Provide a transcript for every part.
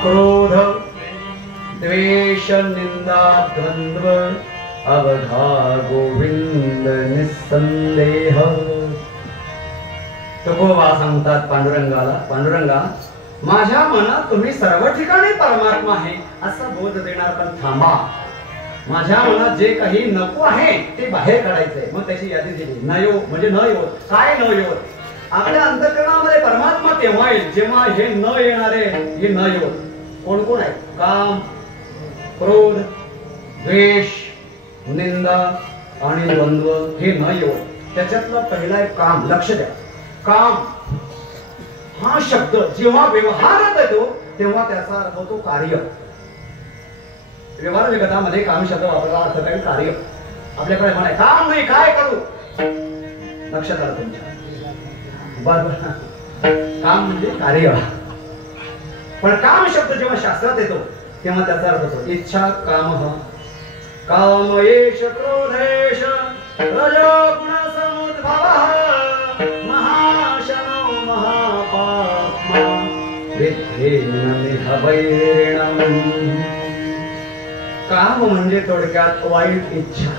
क्रोध द्वेष निंदा द्वंद्व अवघा गोविंद निसंदेह. तुकोबा सांगतात पांडुरंगाला, पांडुरंगा माझ्या मनात तुम्ही सर्व ठिकाणी परमात्मा आहे असा बोध देणार, पण थांबा, माझ्या मनात जे काही नको आहे ते बाहेर काढायचंय. मग त्याची यादी दिली. नयो म्हणजे न येत. काय न येत? आपल्या अंतःकरणामध्ये परमात्मा तेव्हा येईल जेव्हा हे न येणारे, हे न येत. कोण कोण आहे? काम, क्रोध, द्वेष, निंदा आणि द्वंद्व हे न येत. त्याच्यातला पहिला एक काम. लक्ष द्या. काम हा शब्द जेव्हा व्यवहारात येतो तेव्हा त्याचा अर्थ होतो कार्य. व्यवहार जगतामध्ये काम शब्द वापरला अर्थ काय? कार्य. आपल्याकडे म्हणाय काम नाही काय करू, लक्षात आलं तुमच्या? बरोबर, काम म्हणजे कार्य. पण काम शब्द जेव्हा शास्त्रात येतो तेव्हा त्याचा अर्थ होतो इच्छा. काम काम येश क्रोधेश रजोगुण समुद्भवः महाशनो महापाप्मा विद्धेन निहवैरिणम्. काम म्हणजे थोडक्यात वाईट इच्छा,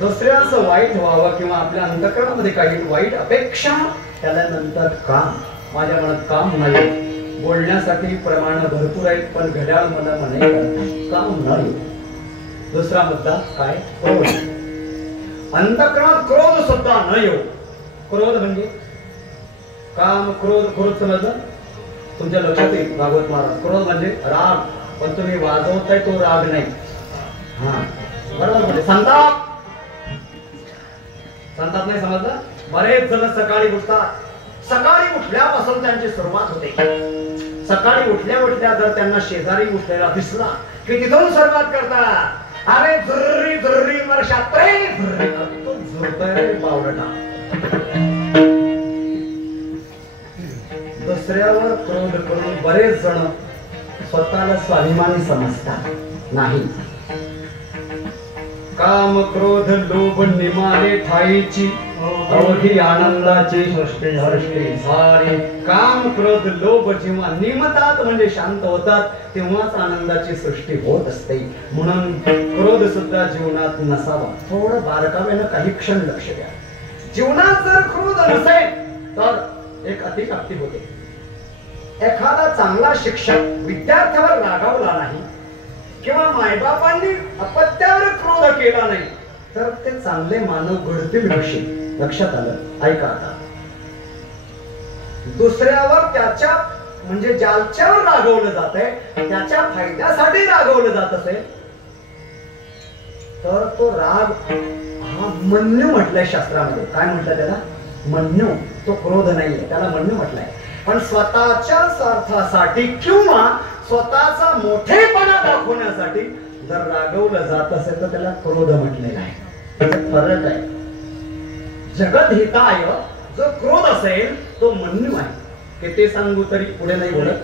दुसऱ्याचं वाईट व्हावं किंवा आपल्या अंतःकरणामध्ये काही वाईट अपेक्षा, त्याला नंतर काम. माझ्या मनात काम नाही. बोलण्यासाठी प्रमाण भरपूर आहेत पण घड्याळ मला म्हणे काम नाही. दुसरा मुद्दा काय? क्रोध. अंतःकरणात क्रोध सुद्धा न येऊ. क्रोध म्हणजे काम, क्रोध. क्रोध समजलं तुमच्या लक्षात येईल. भागवत महाराज क्रोध म्हणजे राग, पण तुम्ही वाजवताय तो राग नाही. हा बरोबर. म्हणजे संताप. संताप नाही समजलं? बरेच जण सकाळी उठतात, सकाळी उठल्यापासून त्यांची सुरुवात होते. सकाळी उठल्या उठल्या जर त्यांना शेजारी उठलेला दिसला की तिथून सुरुवात करतात. अरे झुर्री झुर्री वर्षात तो झुरतोय बावडा. दुसऱ्यावर क्रोध करून बरेच जण स्वतःला स्वाभिमानी समजतात. नाही. काम क्रोध लोभ निमाले ठाईची अवघी आनंदाची सृष्टी हरष्टी सारी. काम क्रोध लोभ जेव्हा निमतात म्हणजे शांत होतात तेव्हाच आनंदाची सृष्टी होत असते. म्हणून क्रोध सुद्धा जीवनात नसावा. थोडं बारकाव्यानं काही क्षण लक्ष द्या. जीवनात जर क्रोध नसेल तर एक अतिप्राप्ती होते. एखादा चांगला शिक्षक विद्यार्थ्यावर रागावला नाही किंवा मायबापांनी अपत्यावर क्रोध केला नाही तर ते चांगले मानव घडतील कसे? लक्षात आलं? ऐका आता. दुसऱ्यावर त्याच्या म्हणजे ज्याच्यावर रागवलं जात आहे त्याच्या फायद्यासाठी रागवलं जात असेल तर तो राग हा मन्यू म्हटलंय शास्त्रामध्ये. काय म्हटलं त्याला? मन्यू. तो क्रोध नाहीये, त्याला मन्यू म्हटलंय. पण स्वतःच्या स्वार्थासाठी किंवा स्वतःचा मोठेपणा दाखवण्यासाठी जर रागवलं जात असेल तर त्याला क्रोध म्हटलेला आहे. फरक आहे. जगत हिताय जो क्रोध असेल तो मन्यू आहे. किती सांगू तरी पुढे नाही बोलत.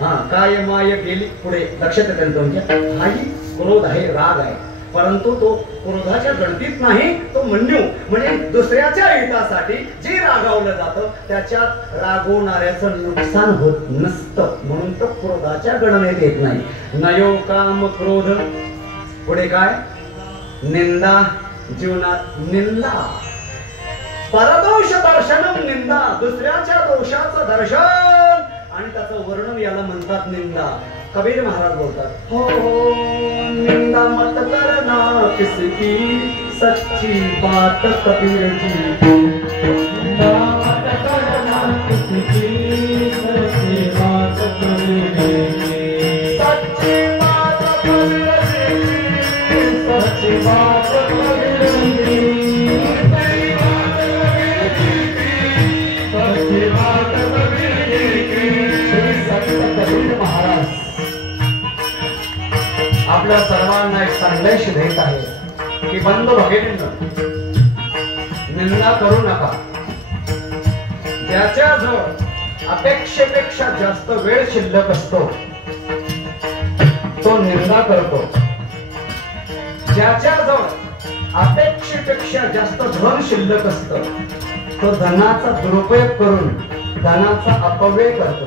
हा काय माय गेली पुढे. लक्षात येते तुमच्या? हाही क्रोध आहे, राग आहे, परंतु तो क्रोधाच्या गणतीत नाही. तो मन्यू म्हणजे दुसऱ्याच्या हितासाठी जे रागावलं जातं त्याच्यात रागवणाऱ्याचं नुकसान होत नसतं म्हणून तो क्रोधाच्या गणनेत येत नाही. नयो काम क्रोध. पुढे काय? निंदा. जीवनात निंदा. परदोष दर्शनम निंदा. दुसऱ्याच्या दोषाचं दर्शन आणि त्याचं वर्णन याला म्हणतात निंदा. कबीर महाराज बोलतात हो निंदा मत करना किसकी सच्ची बात कबीर जी. निंदा मत करना किसकी सच्ची बात कबीर जी. सच्ची बात कबीर जी. सच्ची बात कबीर जी. आपल्या सर्वांना एक संदेश देत आहे की बंधू भगिनींनो, निंदा करू नका. ज्याच्याजवळ अपेक्षेपेक्षा जास्त वेळ शिल्लक असतो तो निंदा करतो. ज्याच्याजवळ अपेक्षेपेक्षा जास्त धन शिल्लक असतं तो धनाचा दुरुपयोग करून धनाचा अपव्यय करतो.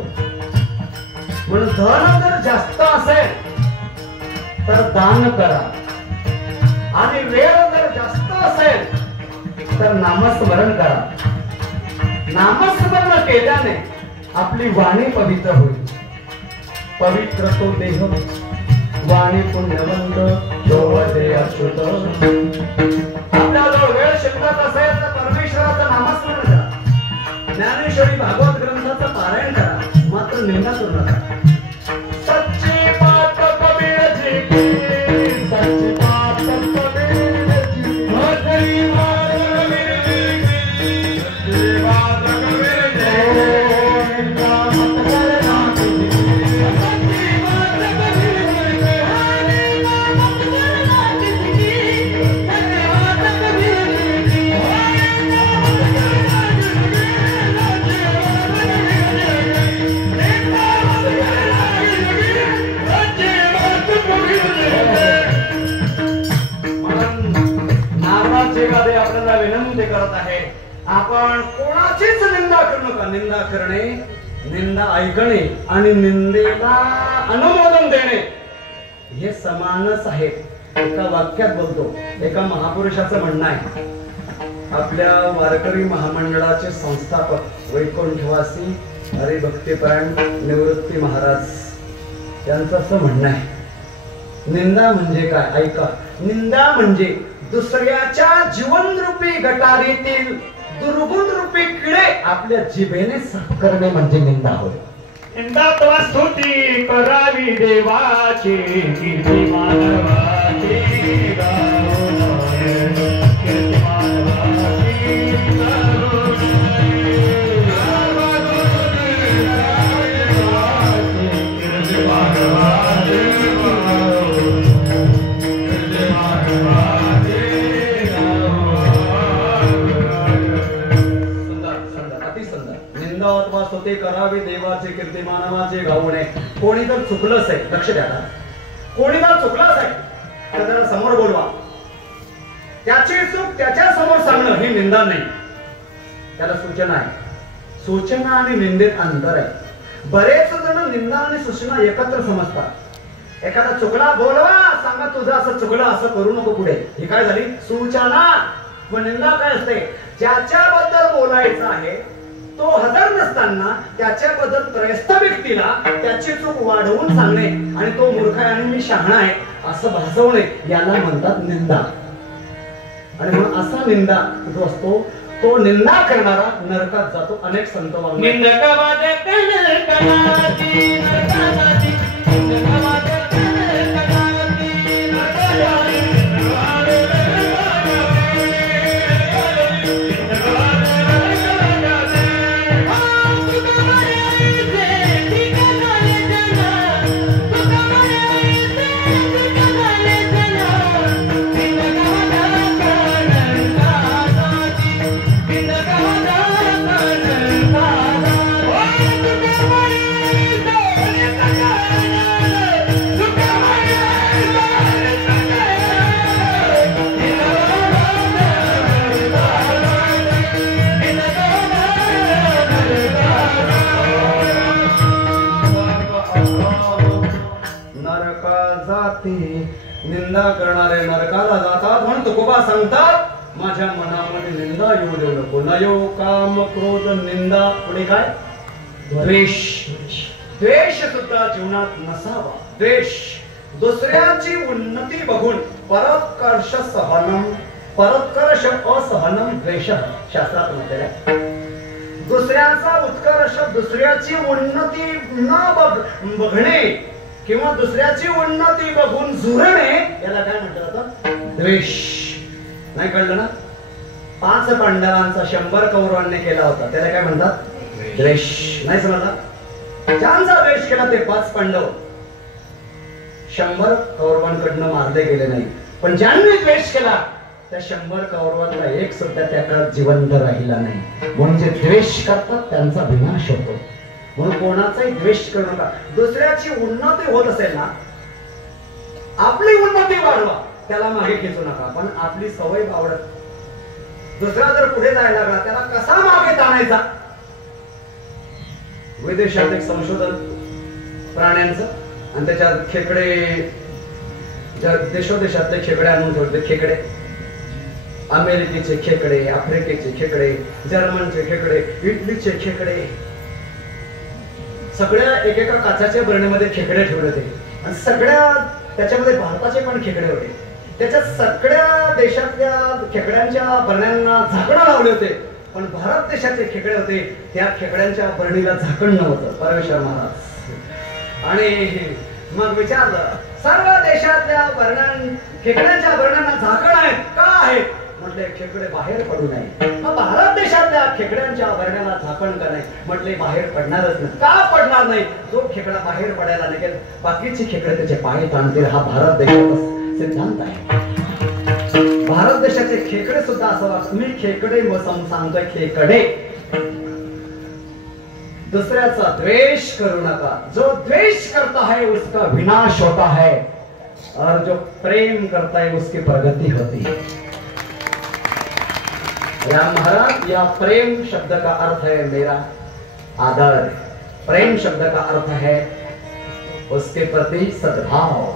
म्हणून धन जर जास्त असेल तर दान करा, आणि वेळ जर जास्त असेल तर नामस्मरण करा. नामस्मरण केल्याने आपली वाणी पवित्र होईल. पवित्र तो देह वाणी पुण्यवंत जोवदे अच्युत. आपल्याजवळ वेळ शिल्लक असेल तर परमेश्वराचं नामस्मरण करा, ज्ञानेश्वरी भागवत ग्रंथाचं पारायण करा, मात्र निंदा करू नका. सच्ची बात कबीरजी की, सच्ची बात कबीरजी की, सच्ची बात कबीरजी की, सच्ची बात कबीरजी की, मत करना किसी की, सच्ची बात कबीरजी की, मत करना किसी की, सच्ची बात कबीरजी की, आपल्याला विनंती करत आहे, आपण कोणाचीच निंदा करू नका. निंदा करणे, निंदा ऐकणे आणि निंदेला अनुमोदन देणे हे समानच आहे. एका वाक्यात बोलतो. एका महापुरुषाचं म्हणणं आहे, आपल्या वारकरी महामंडळाचे संस्थापक वैकुंठवासी हरिभक्तीपरायण निवृत्ती महाराज यांचं असं म्हणणं आहे, निंदा म्हणजे काय? ऐका. निंदा म्हणजे दुसऱ्याच्या जीवनरूपी गटारीतील दुर्गुण रूपी किडे आपल्या जिभेने साफ करणे म्हणजे निंदा होय. निंदा स्तुती करावी देवाची, कीर्ती मानवाची गाऊ नये, कीर्ती मानवाची गाऊ नये, कीर्ती मानवाची स्तुती करावी देवाची, कीर्ती मानवाची गाऊ नये. कोणी जर चुकलंच आहे, लक्ष द्या, कोणी जर चुकलंच आहे तर त्याला समोर बोलवा. त्याची चूक त्याच्या समोर सांगणं ही निंदा नाही, त्याला सूचना आहे. सूचना आणि निंदेत अंतर आहे. बरेच जण निंदा आणि सूचना एकत्र समजतात. एखादा चुकला बोलवा, सांगा तुझं असं चुकलं, असं करू नको पुढे. ही काय झाली? सूचना. व निंदा काय असते? ज्याच्याबद्दल बोलायचं आहे तो हजर नसताना त्याच्याबद्दल त्रयस्थ व्यक्तीला त्याची चूक वाढवून सांगणे आणि तो मूर्ख आहे आणि मी शहाणा आहे असं भासवणे याला म्हणतात निंदा. आणि म्हणून असा निंदा जो असतो तो निंदा करणारा नरकात जातो. अनेक संत निंदा करणारे नरकाला जातात. म्हणून तुकोबा सांगतात, माझ्या मनामध्ये निंदा येऊ देऊ नको. नयो काम क्रोध निंदा. पुढे काय? द्वेष. द्वेष सुद्धा जीवनात नसावा. द्वेष दुसऱ्याची उन्नती बघून परोत्कर्ष सहनम, परोत्कर्ष असहनम द्वेष शास्त्रात म्हटलेलं आहे. दुसऱ्याचा उत्कर्ष, दुसऱ्याची उन्नती न बघणे किंवा दुसऱ्याची उन्नती बघून झुरणे याला काय म्हटलं जातं? द्वेष. नाही कळलं ना? 5 पांडवांचा 100 कौरवांनी केला होता, त्याला काय म्हणतात? द्वेष. नाही समजला? ज्यांचा द्वेष केला ते 5 पांडव 100 कौरवांकडनं मारले गेले नाही, पण ज्यांनी द्वेष केला त्या 100 कौरवांना एक सुद्धा त्या काळात जिवंत राहिला नाही. म्हणजे द्वेष करतात त्यांचा विनाश होतो. म्हणून कोणाचाही द्वेष करू नका. दुसऱ्याची उन्नती होत असेल ना, आपली उन्नती वाढवा, त्याला मागे खेचू नका. पण आपली सवय आवडत, दुसरा जर पुढे जायला लागला त्याला कसा मागे ताणायचा. विदेशात एक संशोधन प्राण्यांचं, आणि त्याच्यात खेकडे, देशोदेशातले खेकडे आणून ठेवते. खेकडे अमेरिकेचे खेकडे, आफ्रिकेचे खेकडे, जर्मनचे खेकडे, इटलीचे खेकडे, सगळ्या एकेका काचाच्या बरणीमध्ये खेकडे ठेवले होते. आणि सगळ्या त्याच्यामध्ये भारताचे पण खेकडे होते. त्याच्यात सगळ्या देशातल्या खेकड्यांच्या बरण्यांना झाकणं लावले होते, पण भारत देशाचे खेकडे होते त्या खेकड्यांच्या बरणीला झाकण नव्हतं. परमेश्वर महाराज. आणि मग विचारलं, सर्व देशातल्या खेकड्यांच्या बरण्यांना झाकण आहेत का आहेत? म्हटले खेकडे बाहेर पडू नये. मग भारत देशातल्या खेकड्यांच्या बरण्याला झाकण का नाही? म्हटले बाहेर पडणारच नाही. का पडणार नाही? जो खेकडा बाहेर पडायला निघेल बाकीचे खेकडे त्याचे पाय ताणतील. हा भारत देशाचा सिद्धांत आहे. भारत देशाचे खेकडे सुद्धा असं, मी खेकडे सांगतोय, खेकडे. दुसऱ्याचा द्वेष करू नका. जो द्वेष करता है उसका विनाश होता है, और जो प्रेम करता है उसकी प्रगति होती है. राम महाराज, या प्रेम शब्द का अर्थ है मेरा आदर. प्रेम शब्द का अर्थ है उसके प्रति सद्भाव.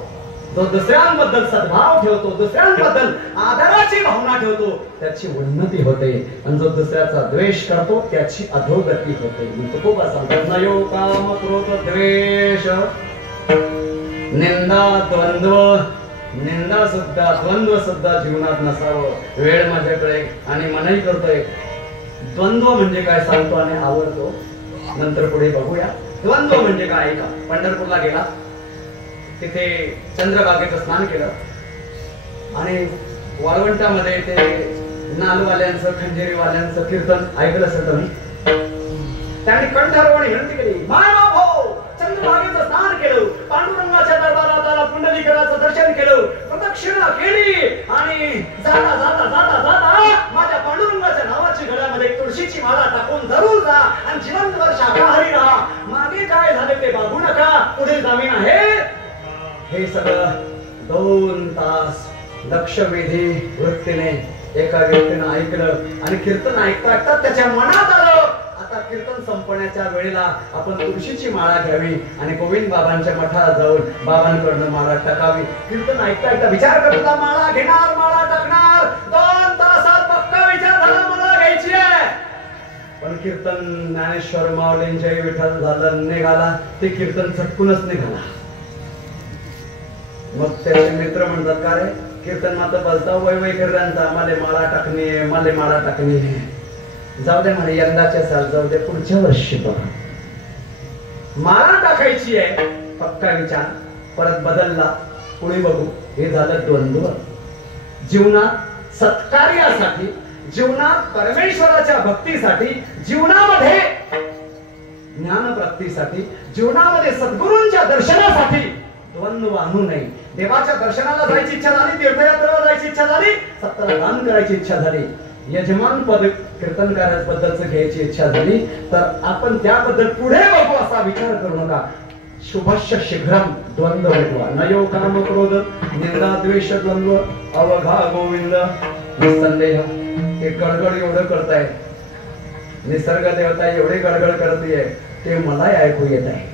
जो दुसऱ्यांबद्दल सद्भाव ठेवतो, दुसऱ्यांबद्दल आदराची भावना ठेवतो, त्याची उन्नती होते. आणि जो दुसऱ्याचा द्वेष करतो त्याची अधोगती होते. तुकोबा सांगतात, नयो काम क्रोध द्वेष निंदा द्वंद्व. निंदा सुद्धा, द्वंद्व सुद्धा जीवनात नसावं. वेळ माझ्याकडे आणि मनाई करतोय. द्वंद्व म्हणजे काय सांगतो आणि आवडतो, नंतर पुढे बघूया. द्वंद्व म्हणजे काय? का पंढरपूरला गेला, तिथे चंद्रभागेचं स्नान केलं, आणि वाळवंटामध्ये ते नालवाल्यांचं, खंजेरीवाल्यांचं कीर्तन ऐकलं असेल तुम्ही. त्यांनी कंठारवाणी विनंती केली, मायबाप हो, चंद्रभागेचं स्नान केलं, पांडुरंगाच्या दरबारात आला, पुंडलिकाचं दर्शन केलं, प्रदक्षिणा केली, आणि जाता जाता जाता जाता माझ्या पांडुरंगाच्या नावाची गळ्यामध्ये तुळशीची माळा टाकून जरूर जा, आणि जीवनभर शाकाहारी राहा. मागे काय झाले ते बघू नका, पुढे जामीन आहे. हे सगळं 2 तास लक्षवेधी वृत्तीने एका व्यक्तीने ऐकलं, आणि कीर्तन ऐकता ऐकता त्याच्या मनात आलं, आता कीर्तन संपण्याच्या वेळेला आपण तुळशीची माळा घ्यावी आणि गोविंद बाबांच्या मठात जाऊन बाबांकडनं माळा टाकावी. कीर्तन ऐकता ऐकता विचार करत होता, माळा घेणार, माळा टाकणार. 2 तासात पक्का विचार झाला, माळा घ्यायची आहे. पण कीर्तन ज्ञानेश्वर माऊलींच्या विठ्ठल झालं, निघाला. ते कीर्तन झटकूनच निघाला. मग त्याचे मित्र म्हणतात, का रे कीर्तन मात्र बोलता वय वय करताना मला माळा टाकणे, मला माळा टाकणे. जाऊ दे म्हणे, यंदाच्या साल जाऊ दे, पुढच्या वर्षी बघा. माळा टाकायची आहे, पक्का विचार परत बदलला, पुढे बघू. हे झालं द्वंद्व. जीवनात सत्कार्यासाठी, जीवनात परमेश्वराच्या भक्तीसाठी, जीवनामध्ये ज्ञानप्राप्तीसाठी, जीवनामध्ये सद्गुरूंच्या दर्शनासाठी द्वंद्व आणू नये. देवाच्या दर्शनाला जायची इच्छा झाली, तीर्थयात्रेला जायची इच्छा झाली, सत्ताला दान करायची इच्छा झाली, यजमान पद कीर्तनकाराबद्दलच घ्यायची इच्छा झाली, तर आपण त्याबद्दल पुढे बघू असा विचार करू नका. शुभस्य शीघ्रम द्वंद्व मिटवा. नयो काम क्रोध निंदा द्वेष द्वंद्व अवघा गोविंद. निसंदेह हे गडगड एवढं करताय, निसर्ग देवता एवढे गडगड करते ते मलाही ऐकू येत आहे.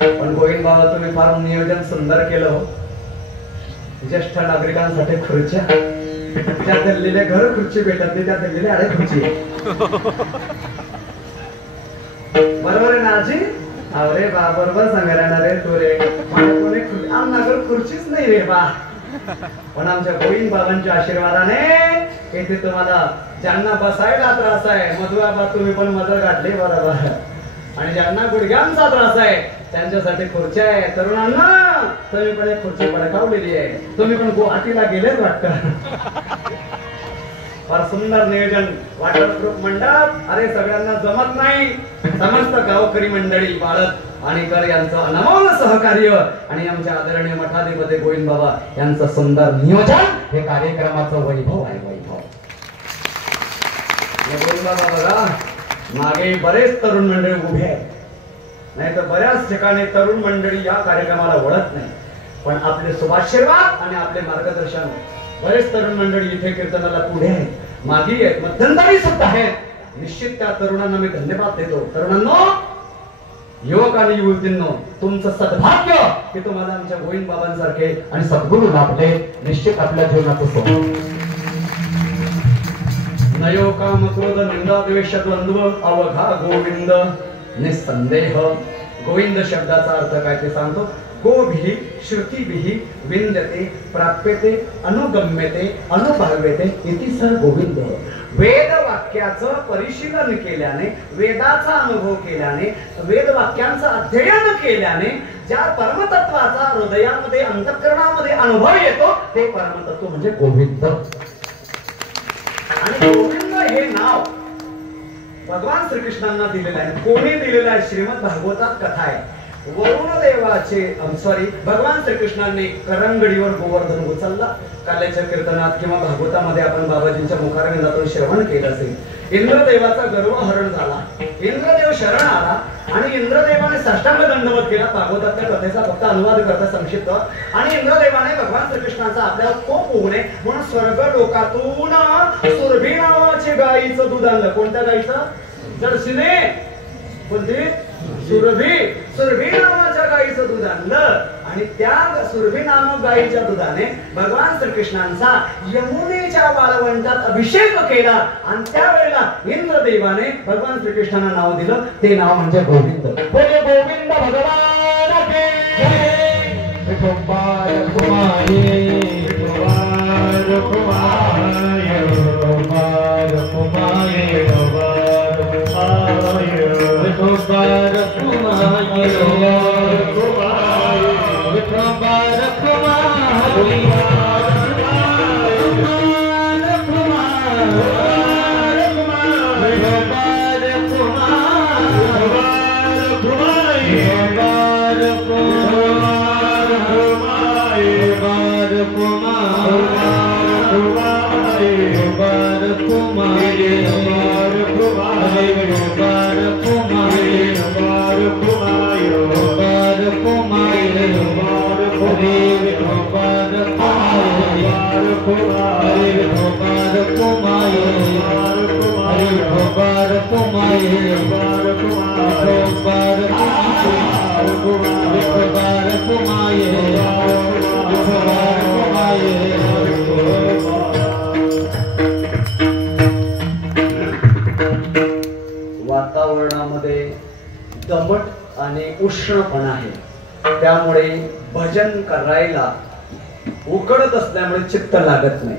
पण गोविंद बाबा, तुम्ही फार नियोजन सुंदर केलं हो. ज्येष्ठ नागरिकांसाठी खुर्च्या, त्या दिल्लीला घर खुर्ची भेटत नाही, त्या दिल्लीला अडे खुर्ची. बरोबर आहे ना आजी? अरे बा, बरोबर सांगायला रे तू रे. कोणी आमनागर खुर्चीच नाही रे बा. पण आमच्या गोविंद बाबांच्या आशीर्वादाने येथे तुम्हाला ज्यांना बसायला त्रास आहे, मधुआबा तुम्ही पण मजा गाठली बरोबर, आणि ज्यांना गुडघ्यांचा त्रास आहे त्यांच्यासाठी खुर्च्या आहे. तरुणांना तुम्ही पण एक खुर्ची पडकावलेली आहे. तुम्ही पण गुवाहाटीला गेलेच वाटतं. फार सुंदर नियोजन. वॉटर प्रूफ मंडप, अरे सगळ्यांना जमत नाही. समस्त गावकरी मंडळी, बाळत आणि कर यांचं अनमोल सहकार्य, आणि आमच्या आदरणीय मठाधिपती गोविंद बाबा यांचं सुंदर नियोजन, हे कार्यक्रमाचं वैभव आहे. वैभव गोविंद बाबा बघा, मागे बरेच तरुण मंडळी उभे आहेत, नाही तर बऱ्याच ठिकाणी तरुण मंडळी या कार्यक्रमाला वळत नाही. पण आपले शुभाशीर्वाद आणि आपले मार्गदर्शन, बरेच तरुण मंडळी इथे कीर्तनाला पुढे आहेत, मागे आहेत, मध्यंतरी सुद्धा आहेत. निश्चित त्या तरुणांना मी धन्यवाद देतो. तरुणांनो, युवक आणि युवतींनो, तुमचं सद्भाग्य की तुम्हाला आमच्या गोविंद बाबांसारखे आणि सद्गुरू लाभले. निश्चित आपल्या जीवनाचं सोहम. नयो काम क्रोध निंदा द्वेष द्वंद्व अवघा गोविंद निसंदेह. गोविंद शब्दाचा अर्थ काय ते सांगतो. गोभिः श्रुतिभिः विंदते प्राप्यते अनुगम्यते अनुभव्यते इति स गोविंद. वेद वाक्याचं परिशीलन केल्याने, वेदाचा अनुभव केल्याने, वेद वाक्यांचं अध्ययन केल्याने ज्या परमतत्वाचा हृदयामध्ये अंतःकरणामध्ये अनुभव येतो ते परमतत्व म्हणजे गोविंद. आणि गोविंद हे नाव भगवान श्रीकृष्णांना दिलेलं आहे. कोणी दिलेलं आहे? श्रीमद भागवतात कथा आहे. वरुण देवाचे भगवान श्रीकृष्णांनी करंगडीवर गोवर्धन उचलला. काल्याच्या कीर्तनात किंवा भागवतामध्ये आपण बाबाजींच्या मुखारविंदातून श्रवण केलं असेल. इंद्रदेवाचा गर्व हरण झाला. इंद्रदेव शरण आला आणि इंद्रदेवाने साष्टांग दंडवत केला. भागवतातल्या कथेचा फक्त अनुवाद करता संक्षिप्त. आणि इंद्रदेवाने भगवान श्रीकृष्णाचा आपल्यावर कोप होऊ नये म्हणून स्वर्ग लोकातून सुरभी नावाचे गायीचं दूध आणलं. कोणत्या गायीचं? जर्सीने. कोणती? सुरभी नावाच्या गायीचं दूध आणलं. आणि त्या सुरभी नामक गायीच्या दुधाने भगवान श्रीकृष्णांचा यमुनेच्या वाळवंटात अभिषेक केला. आणि त्यावेळेला इंद्रदेवाने भगवान श्रीकृष्णांना नाव दिलं. ते नाव म्हणजे गोविंद. बोले गोविंद भगवान के जय. कुमार कुमारी कुमार कुमार कुमार कुमार वातावरणामध्ये दमट आणि उष्णपणा आहे. त्यामुळे भजन करायला उकडत असल्यामुळे चित्त लागत नाही.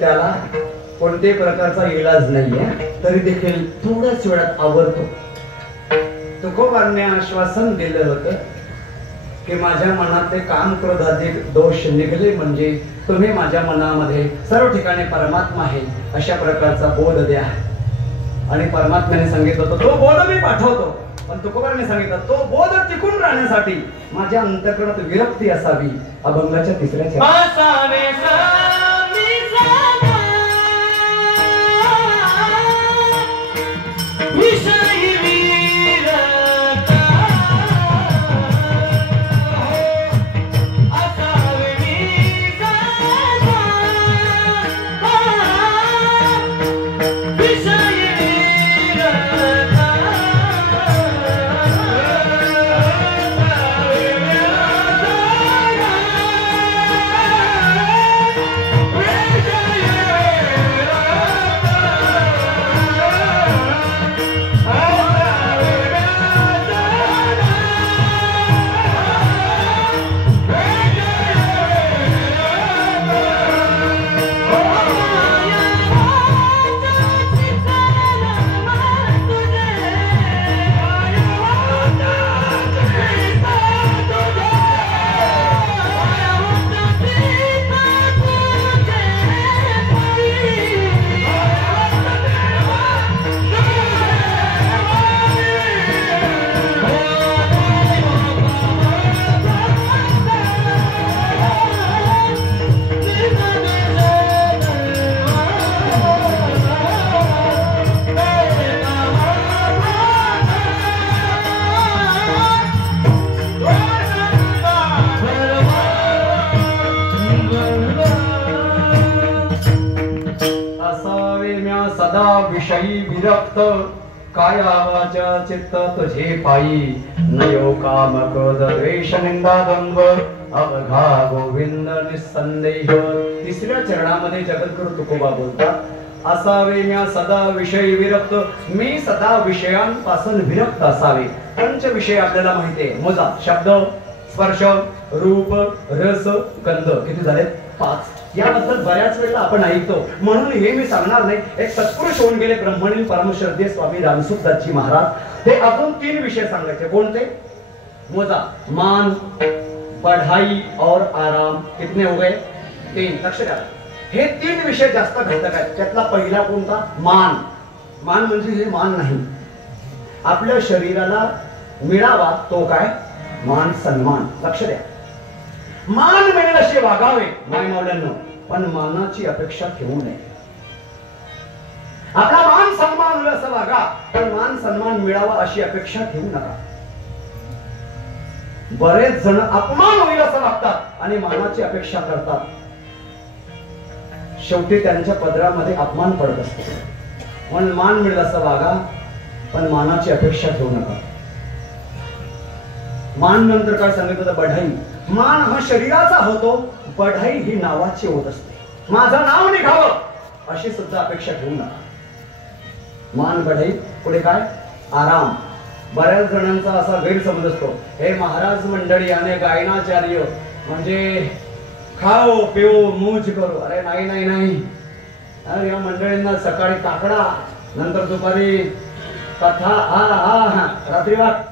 त्याला कोणत्याही प्रकारचा इलाज नाहीये. तरी देखील थोड्याच वेळात आवरतो. तुकोबांनी आश्वासन दिलं होतं की माझ्या मनातले काम क्रोधाधिक दोष निघले म्हणजे तुम्ही माझ्या मनामध्ये सर्व ठिकाणी परमात्मा आहे अशा प्रकारचा बोध द्या. आणि परमात्म्याने सांगितलं होतं तो बोध मी पाठवतो. पण तुकोबांनी सांगितलं तो बोध टिकून राहण्यासाठी माझ्या अंतःकरणात विरक्ती असावी. अभंगाच्या तिसऱ्या विषयी विरक्त काय आवाचा चित्त तुझे पायी नयो काम क्रोध द्वेष निंदा द्वंद्व अवघा गोविंद निसंदेह. तिसऱ्या चरणामध्ये जगद्गुरु तुकोबा बोलतात असावे म्या सदा विषयी विरक्त, मी सदा विषयांपासून विरक्त असावे. पंच विषय आपल्याला माहिती आहे, मोजा. शब्द, स्पर्श, रूप, रस, गंध. किती झाले? 5. याबद्दल बऱ्याच वेळेला आपण ऐकतो, म्हणून हे मी सांगणार नाही. एक सत्पुरुष होऊन गेले ब्रह्मणी परमश्रद्धेय स्वामी रामसुखदासजी महाराज. ते अजून 3 विषय सांगायचे. कोणते? मोजा. मान, पढ़ाई और आराम. कितने हो गए? 3. लक्ष द्या, हे 3 विषय जास्त घटक आहेत. त्यातला पहिला कोणता? मान. मान म्हणजे हे मान नाही, आपल्या शरीराला मिळावा तो काय? मान सन्मान. लक्ष द्या, मान मिळेल असे वागावे माय मावल्यांनो, पण मानाची अपेक्षा ठेवू नये. आपला मान सन्मान होईल असं वागा, पण मान सन्मान मिळावा अशी अपेक्षा ठेवू नका. बरेच जण अपमान होईल असं वागतात आणि मानाची अपेक्षा करतात. शेवटी त्यांच्या पदरामध्ये अपमान पडत असतो. म्हणून मान मिळेल असं वागा, पण मानाची अपेक्षा ठेवू नका. मान नंतर काय सांगितलं? बढाई. मान हा शरीराचा होतो, बढाई ही नावाची होत असते. माझं नाव निघावं अशी सुद्धा अपेक्षा ठेवू नका. मान, बढाई. पुढे काय? आराम. बऱ्याच जणांचा असा गैरसमज असतो, हे महाराज मंडळी आणि गायनाचार्य म्हणजे खाओ पिओ मौज करो. अरे नाही नाही नाही, अरे या मंडळींना सकाळी काकडा, नंतर दुपारी कथा, हा हा हा, रात्री वाट